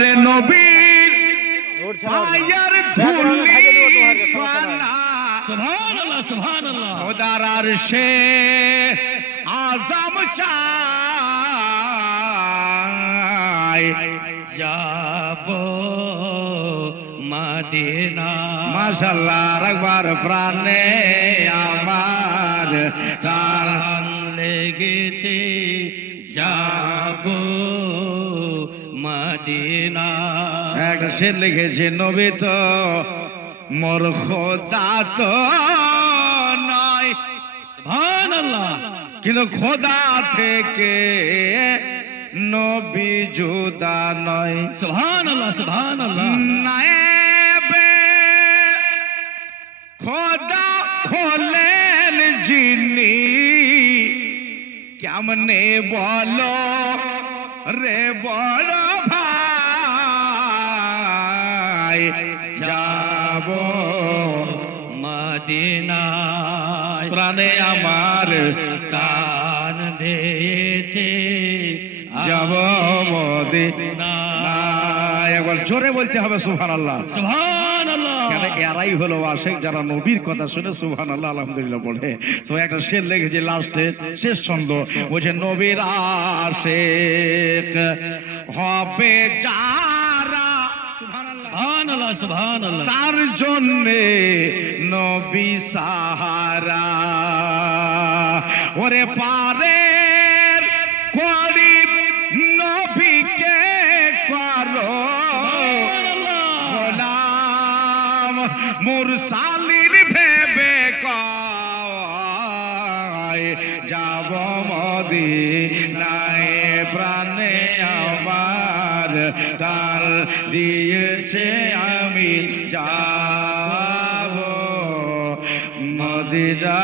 ওরে নবীর পায়ের ধুলি সুবহানাল্লাহ সুবহানাল্লাহ খোদার আরশে আযম চাই যাব মদিনা মাশাআল্লাহ একবার প্রাণে আমার টান লেগেছে যাব মদিনা। একটা শের লিখেছে নবী তো মোর খোদা তো নয় সুবহানাল্লাহ কিন্তু খোদা থেকে নবী জুদা নয়। সুবহানাল্লাহ সুবহানাল্লাহ নায়েবে খোদা হলেন যিনি কেমনে বলো রে বড় ভাই যাব মদিনায় প্রাণে আমার টান দিয়েছে যাব মদিনায়। একবার জোরে বলতে হবে সুবহানাল্লাহ সুবহানাল্লাহ। কেন এরাই হলো আশিক যারা নবীর কথা শুনে সুবহানাল্লাহ আলহামদুলিল্লাহ বলে। তো একটা শের লেগেছে লাস্টে শেষ ছন্দ বলছে নবীর আশিক হবে যারা সুবহানাল্লাহ সুবহানাল্লাহ তার জন্যে নবী সাহারা ওরে পারের করিব নবীকে করো গোলাম মুরসালির ভেবে কয় যাব মদিনায় প্রাণে আমার টান দিয়েছে আমি যাব মদিনা।